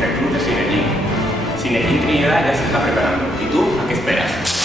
Reclute Cinegin. Cinegin Trinidad ya se está preparando. ¿Y tú a qué esperas?